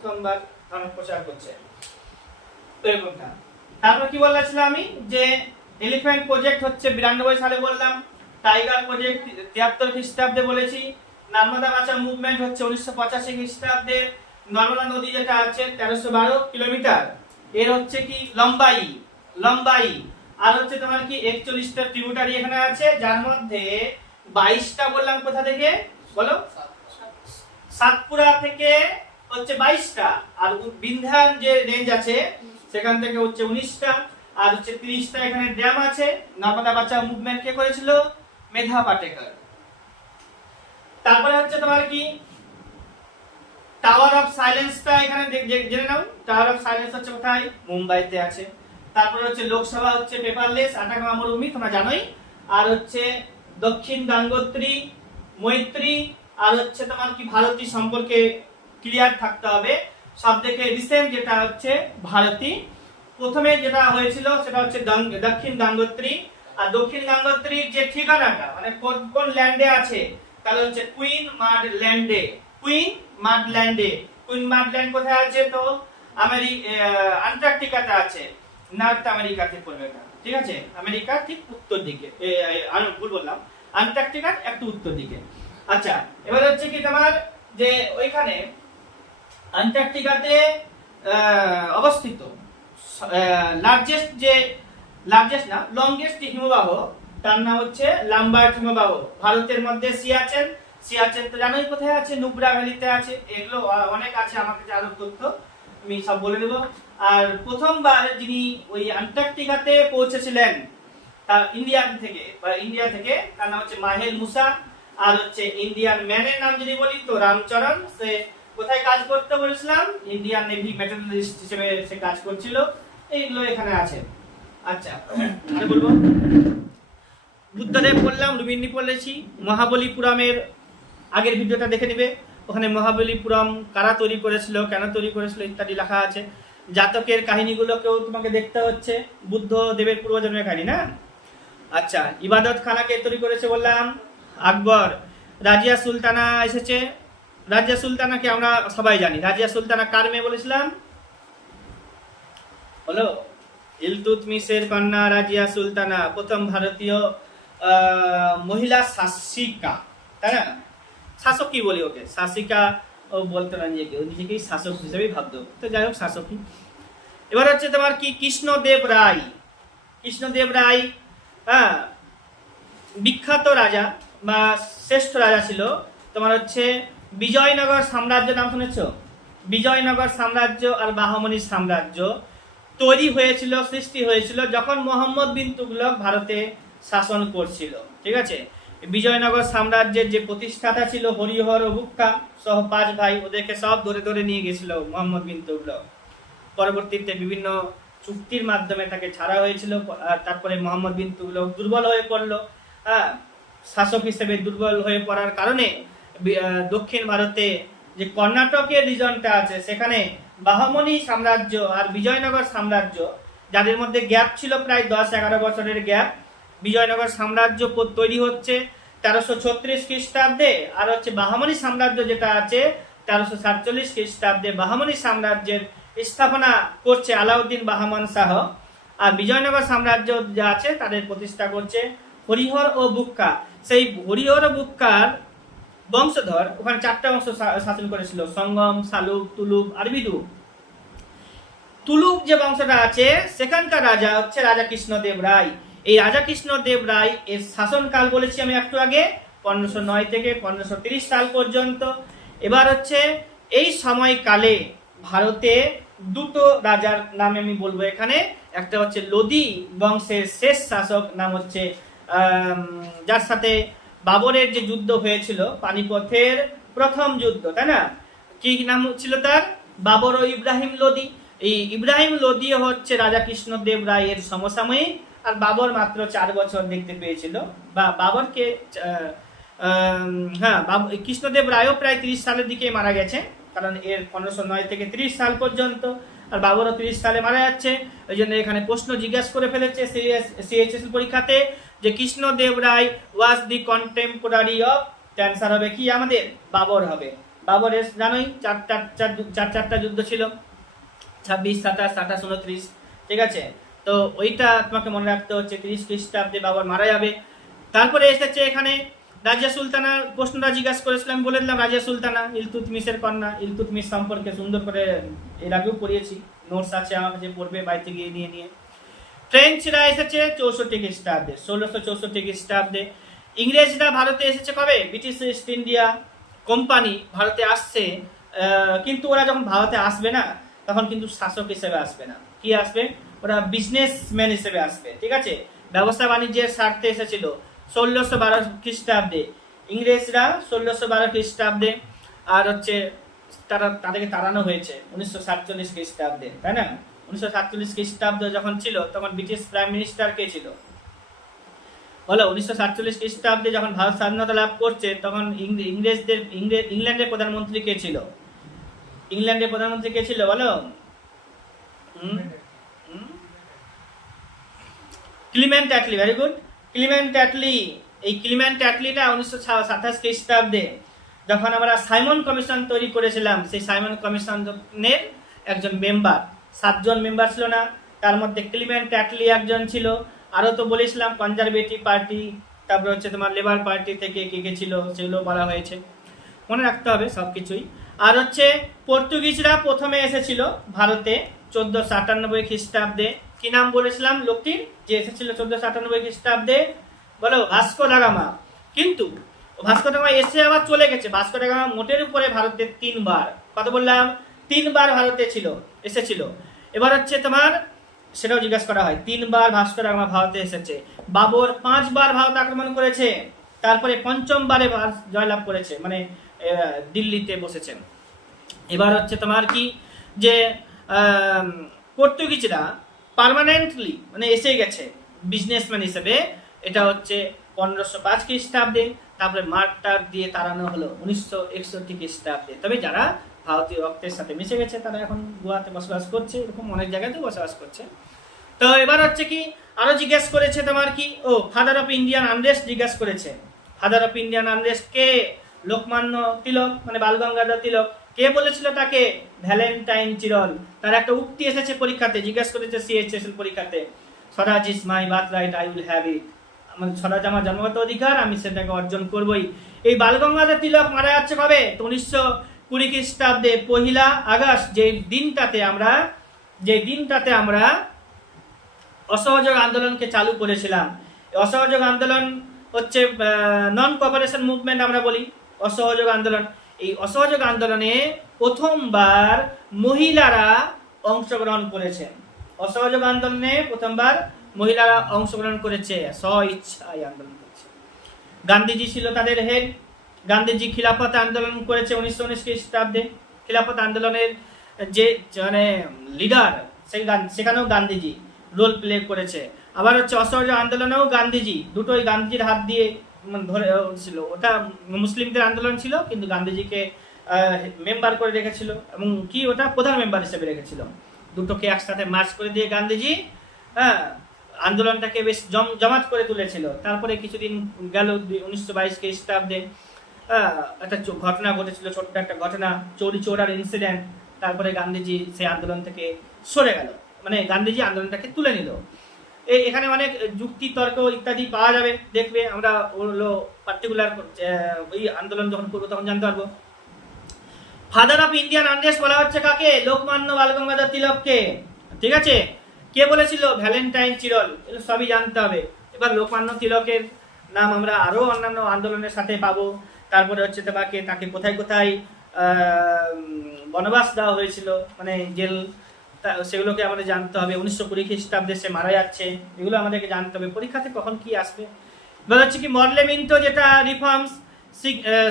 প্রথমবার ধর্ম প্রচার করছে। তারপর কি বলেছিলাম আমি যে এলিফ্যান্ট প্রজেক্ট হচ্ছে 92 সালে বললাম, টাইগার প্রজেক্ট 73 খ্রিস্টাব্দে বলেছি, নর্মদা বাঁচাও মুভমেন্ট হচ্ছে 1985 খ্রিস্টাব্দে, নর্মদা নদী যেটা আছে 1312 কিলোমিটার, এর হচ্ছে কি লম্বাই আর হচ্ছে তোমার কি 41টা ট্রিবিউটারি এখানে আছে, যার মধ্যে 22টা বললাম কোথা থেকে বলো, সাতপুরা থেকে হচ্ছে 22টা, আর বিন্ধ্যান যে রেঞ্জ আছে সেখান থেকে হচ্ছে 19টা, আর হচ্ছে 30টা এখানে ড্যাম আছে। নর্মদা বাঁচাও মুভমেন্ট কে করেছিল? মেধা পাটেকর। তারপরে হচ্ছে তোমার কি টাওয়ার অফ সাইলেন্সটা এখানে জেনে নাও। টাওয়ার অফ সাইলেন্স হচ্ছে কোথায়? মুম্বাইতে আছে। তারপরে হচ্ছে লোকসভা হচ্ছে পেপারলেস, আটাকা মরুভূমি তোমরা জানোই। আর হচ্ছে দক্ষিণ গাঙ্গোত্রী, মৈত্রী, আর হচ্ছে তোমার কি ভারতী সম্পর্কে ক্লিয়ার থাকতে হবে। সবথেকে রিসেন্ট যেটা হচ্ছে ভারতী। প্রথমে যেটা হয়েছিল সেটা হচ্ছে দক্ষিণ গাঙ্গোত্রী, আর দক্ষিণ গাঙ্গোত্রীর যে ঠিকানাটা মানে কোন ল্যান্ডে আছে তাহলে হচ্ছে কুইন মাড ল্যান্ডে। কুইন মাডল্যান্ড কোথায় আছে? তো আন্টার্কটিকাতে আছে, নর্থ আমেরিকাতে পড়বে এটা, ঠিক আছে? আমেরিকার ঠিক উত্তর দিকে, আমি ভুল বললাম, আন্টার্কটিকার একটু উত্তর দিকে। আচ্ছা, এবার হচ্ছে কি তোমার যে ওইখানে আন্টার্কটিকাতে অবস্থিত লংগেস্ট হিমবাহ, তার নাম হচ্ছে লাম্বার্ট হিমবাহ। ভারতের মধ্যে সিয়াচেন তো জানোই কোথায় আছে, নুব্রা ভ্যালিতে আছে। এগুলো অনেক আছে, আমার কাছে আরো তথ্য আমি সব বলে দেব। আর প্রথমবার যিনি ওই আন্টার্কটিকাতে পৌঁছেছিলেন ইন্ডিয়া থেকে তার নাম হচ্ছে মাহেল মুসা। আর হচ্ছে ইন্ডিয়ান ম্যানের নাম যদি বলি তো রামচরণ। সে কোথায় কাজ করতে বলেছিলাম? ইন্ডিয়ান নেভি মেটালিস্ট হিসেবে সে কাজ করছিল। এইগুলো এখানে আছে। আচ্ছা, আমি বলবো বুদ্ধদেব বললাম, লুম্বিনী পড়েছি, মহাবলীপুরমের আগের ভিডিওটা দেখে নিবে, ওখানে মহাবলীপুরম কারা তৈরি করেছিল, কেন তৈরি করেছিল ইত্যাদি লেখা আছে। জাতকের কাহিনীগুলোকেও তোমাকে দেখতে হচ্ছে, বুদ্ধ দেবের পূর্বজন্মের কাহিনী না। আচ্ছা, ইবাদত খানাকে তৈরি করেছে বললাম আকবর। রাজিয়া সুলতানা এসেছে। রাজিয়া সুলতানাকে আমরা সবাই জানি। রাজিয়া সুলতানা কার মেয়ে বলেছিলাম? হলো ইলতুৎমিশের কন্যা রাজিয়া সুলতানা, প্রথম ভারতীয় মহিলা শাসিকা, তাই না? শাসক কি বলি ওকে, শাসিকা ও বলতো না, নিজেকেই শাসক হিসেবেই ভাবতো, তো যাই হোক শাসকই। এবার হচ্ছে তোমার কি কৃষ্ণদেব রায়, হ্যাঁ, বিখ্যাত রাজা বা শ্রেষ্ঠ রাজা ছিল। তোমার হচ্ছে বিজয়নগর সাম্রাজ্য নাম শুনেছো? বিজয়নগর সাম্রাজ্য আর বাহমনি সাম্রাজ্য তৈরি হয়েছিল, সৃষ্টি হয়েছিল যখন মোহাম্মদ বিন তুগলক ভারতে শাসন করছিল, ঠিক আছে? বিজয়নগর সাম্রাজ্যের যে প্রতিষ্ঠাতা ছিল হরিহর ও বুক্কা সহ 5 ভাই, ওদেরকে সব ধরে নিয়ে গেছিল মোহাম্মদ বিন তুগলক। পরবর্তীতে বিভিন্ন চুক্তির মাধ্যমে তাকে ছাড়া হয়েছিল। তারপরে মোহাম্মদ বিন তুগলক দুর্বল হয়ে পড়লো। শাসক হিসেবে দুর্বল হয়ে পড়ার কারণে দক্ষিণ ভারতে যে কর্ণাটকের রিজনটা আছে সেখানে বাহমনি সাম্রাজ্য আর বিজয়নগর সাম্রাজ্য, যাদের মধ্যে গ্যাপ ছিল প্রায় 10-11 বছরের গ্যাপ। বিজয়নগর সাম্রাজ্য তৈরি হচ্ছে 1336 খ্রিস্টাব্দে, আর হচ্ছে বাহমনি সাম্রাজ্য যেটা আছে 1347 খ্রিস্টাব্দে। বাহমনি সাম্রাজ্যের স্থাপনা করছে আলাউদ্দিন বাহমান শাহ, আর বিজয়নগর সাম্রাজ্য যা আছে তাদের প্রতিষ্ঠা করছে হরিহর ও বুক্কা। সেই হরিহর ও বুক্কার বংশধর ওখানে 4টা বংশ শাসন করেছিল, সঙ্গম, সালুক, তুলুক আর বিদুক। তুলুক যে বংশটা আছে সেখানকার রাজা হচ্ছে রাজা কৃষ্ণদেব রায়। এই রাজা কৃষ্ণদেব রায় এর শাসনকাল বলেছি আমি একটু আগে, 1509 থেকে 1530 সাল পর্যন্ত। এবার হচ্ছে এই সময়কালে ভারতে দুটো রাজার নাম আমি বলবো এখানে। একটা হচ্ছে লোদি বংশের শেষ শাসক, নাম হচ্ছে যার সাথে বাবরের যে যুদ্ধ হয়েছিল, পানিপথের প্রথম যুদ্ধ, তাই না? কি নাম ছিল তার? বাবর ও ইব্রাহিম লোদি। এই ইব্রাহিম লোদি হচ্ছে রাজা কৃষ্ণদেব রায়ের সমসাময়িক, আর বাবর মাত্র 4 বছর দেখতে পেয়েছিল। বা বাবরকে কৃষ্ণদেব রায়ও প্রায় 30 সালের দিকে মারা গেছে, কারণ এর 1509 থেকে 30 সাল পর্যন্ত, আর বাবরও 30 সালে মারা যাচ্ছে। ওই জন্য এখানে প্রশ্ন জিজ্ঞাসা করে ফেলেছে সিএইচএসএল পরীক্ষাতে যে কৃষ্ণদেব রায় ওয়াজ দি কন্টেম্পোরারি অফ, অ্যান্সার হবে কি আমাদের? বাবর হবে। বাবরের জানোই চারটা যুদ্ধ ছিল, 26, 27, 28, 29, ঠিক আছে। তো ওইটা তোমাকে মনে রাখতে হচ্ছে 30 খ্রিস্টাব্দে বাবর মারা যাবে। তারপরে এসেছে এখানে রাজিয়া সুলতানা, প্রশ্নটা জিজ্ঞাসা করেছিলাম, বলে দিলাম রাজিয়া সুলতানা ইলতুৎমিশের কন্যা। ইলতুৎমিশ সম্পর্কে সুন্দর করে এর আগেও পড়িয়েছি, নোটস আছে আমার কাছে, পড়বে বাড়িতে গিয়ে নিয়ে। ফ্রেঞ্চরা এসেছে 64 খ্রিস্টাব্দে, 1664 খ্রিস্টাব্দে। ইংরেজরা ভারতে এসেছে কবে? ব্রিটিশ ইস্ট ইন্ডিয়া কোম্পানি ভারতে আসছে, কিন্তু ওরা যখন ভারতে আসবে না, তখন কিন্তু শাসক হিসেবে আসবে না। কি আসবে? ওরা বিজনেসম্যান হিসেবে আসবে, ঠিক আছে। ব্যবসা বাণিজ্যের স্বার্থে এসেছিল 1612 খ্রিস্টাব্দে ইংরেজরা, 1612 খ্রিস্টাব্দে। আর হচ্ছে তাদেরকে তাড়ানো হয়েছে 1947 খ্রিস্টাব্দে, তাই না? 1947 খ্রিস্টাব্দ যখন ছিল, তখন ব্রিটিশ প্রাইম মিনিস্টার কে ছিল বলো? 1947 খ্রিস্টাব্দে যখন ভারত স্বাধীনতা লাভ করছে, তখন ইংল্যান্ডের প্রধানমন্ত্রী কে ছিল? ইংল্যান্ডের প্রধানমন্ত্রী কে ছিল বলো? Clement Attlee, very good, Clement Attlee. এই ক্লিমেন্ট অ্যাটলিটা 1927 খ্রিস্টাব্দে যখন আমরা সাইমন কমিশন তৈরি করেছিলাম, সেই সাইমন কমিশনের একজন মেম্বার, 7 জন মেম্বার ছিল না, তার মধ্যে ক্লিমেন্ট অ্যাটলি একজন ছিল। আরো তো বলেছিলাম কনজারভেটিভ পার্টি, তারপরে হচ্ছে তোমার লেবার পার্টি থেকে কে কে ছিল সেগুলো বলা হয়েছে, মনে রাখতে হবে সবকিছুই। আর হচ্ছে পর্তুগিজরা প্রথমে এসেছিল ভারতে 1498 খ্রিস্টাব্দে। কি নাম বলেছিলাম লোকটির যে এসেছিল 1498 খ্রিস্টাব্দে? বলো, ভাস্কো দা গামা। কিন্তু ভাস্কো দা গামা এসে আবার চলে গেছে। ভাস্কো দা গামা মোটের উপরে ভারতে 3 বার, কত বললাম? 3 বার ভারতে এসেছিল। এবার হচ্ছে তোমার সেটাও জিজ্ঞাসা করা হয়, 3 বার ভাস্কো দা গামা ভারতে এসেছে। বাবর 5 বার ভারত আক্রমণ করেছে, তারপরে 5ম বারে জয়লাভ করেছে, মানে দিল্লিতে বসেছেন। এবার হচ্ছে তোমার কি যে পর্তুগিজরা পার্মানেন্টলি মানে এসে গেছে বিজনেসম্যান হিসেবে, এটা হচ্ছে 1505 খ্রিস্টাব্দে। তারপরে মার্টার দিয়ে তাড়ানো হলো 1961 খ্রিস্টাব্দে। তবে যারা ভারতীয় রক্তের সাথে মিশে গেছে তারা এখন গোয়াতে বসবাস করছে, এরকম অনেক জায়গাতে বসবাস করছে। তো এবার হচ্ছে কি আরো জিজ্ঞেস করেছে তোমার কি, ও ফাদার অফ ইন্ডিয়ান আনরেস্ট জিজ্ঞাসা করেছে। ফাদার অফ ইন্ডিয়ান আনরেস্ট কে? লোকমান্য তিলক, মানে বালগঙ্গাধর তিলক। কে বলেছিল তাকে? Valentine Chirol. তার একটা উক্তি এসেছে পরীক্ষাতে, জিজ্ঞাসা করেছে সিএইচএসএল পরীক্ষাতে, swaraj is my birthright, I will have it. আমার স্বরাজ আমার জন্মগত অধিকার, আমি সেটাকে অর্জন করবই। এই বালগঙ্গাধর তিলক মারা যাচ্ছে কবে? 1920 খ্রিস্টাব্দে 1 আগস্ট, যে দিনটাতে আমরা অসহযোগ আন্দোলনকে চালু করেছিলাম। অসহযোগ আন্দোলন হচ্ছে নন কোঅপারেশন মুভমেন্ট আমরা বলি, অসহযোগ আন্দোলন। এই অসহযোগ আন্দোলনে প্রথমবার মহিলারা অংশগ্রহণ করেছেন। অসহযোগ আন্দোলনে প্রথমবার মহিলারা অংশগ্রহণ করেছে, স্ব-ইচ্ছায় আন্দোলন করেছে। গান্ধীজি ছিল তাদের হেড। গান্ধীজি খিলাফত আন্দোলন করেছে 1919 খ্রিস্টাব্দে। খিলাফত আন্দোলনের যে মানে লিডার, সেখানেও গান্ধীজি রোল প্লে করেছে। আবার হচ্ছে অসহযোগ আন্দোলনেও গান্ধীজি, দুটোই গান্ধীজির হাত দিয়ে ধরে ছিল। ওটা মুসলিমদের আন্দোলন ছিল, কিন্তু গান্ধীজিকে মেম্বার করে রেখেছিল, এবং কি ওটা প্রধান মেম্বার হিসেবে রেখেছিল। দুটোকে একসাথে মার্চ করে দিয়ে গান্ধীজি আন্দোলনটাকে বেশ জমাট করে তুলেছিল। তারপরে কিছুদিন গেল 1922 খ্রিস্টাব্দে একটা ঘটনা ঘটেছিল, ছোট্ট একটা ঘটনা, চৌরি চৌরার ইনসিডেন্ট। তারপরে গান্ধীজি সেই আন্দোলন থেকে সরে গেল, মানে গান্ধীজি আন্দোলনটাকে তুলে নিল। এখানে অনেক যুক্তি তর্ক ইত্যাদি পাওয়া যাবে, দেখবে আমরা ওগুলো পার্টিকুলার ওই আন্দোলন যখন করবো তখন জানতে পারবো। ফাদার অফ ইন্ডিয়ান আনরেস্ট বলা হচ্ছে কাকে? লোকমান্য বালগঙ্গাধর তিলককে, ঠিক আছে। কে বলেছিল? ভ্যালেন্টাইন চিরল। এগুলো সবই জানতে হবে। এবার লোকমান্য তিলকের নাম আমরা আরো অন্যান্য আন্দোলনের সাথে পাবো। তারপরে হচ্ছে তাকে কোথায় কোথায় বনবাস দেওয়া হয়েছিল, মানে জেল, সেগুলোকে আমাদের জানতে হবে। 1920 খ্রিস্টাব্দে সে মারা যাচ্ছে, এগুলো আমাদেরকে জানতে হবে। পরীক্ষাতে কখন কি আসবে? এবার হচ্ছে কি মরলেমিন্টো, যেটা রিফর্মস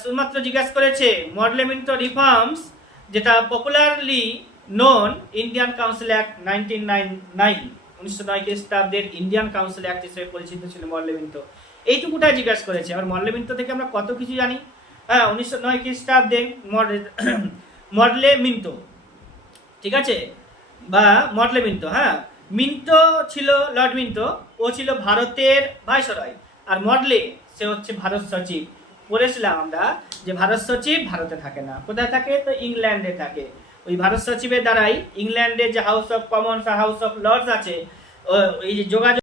শুধুমাত্র জিজ্ঞাসা করেছে। মরলেমিন্টো রিফর্মস, যেটা popularly known Indian council act 1909, 1909 খ্রিস্টাব্দের ইন্ডিয়ান কাউন্সিল অ্যাক্ট হিসেবে পরিচিত ছিল মরলেমিন্টো। এইটুকুটাই জিজ্ঞাসা করেছে। আর মরলেমিন্টো থেকে আমরা কত কিছু জানি। 1909 খ্রিস্টাব্দে মরলেমিন্টো, ঠিক আছে, বা মরলেমিন্টো, মিন্টো ছিল লর্ড মিন্টো, ও ছিল ভারতের ভাইসরয়। আর মরলে সে হচ্ছে ভারত সচিব। পড়েছিলাম আমরা যে ভারত সচিব ভারতে থাকে না, কোথায় থাকে? তো ইংল্যান্ডে থাকে। ওই ভারত সচিবের দ্বারাই ইংল্যান্ডের যে House of Commons House of Lords আছে, এই যে যোগাযোগ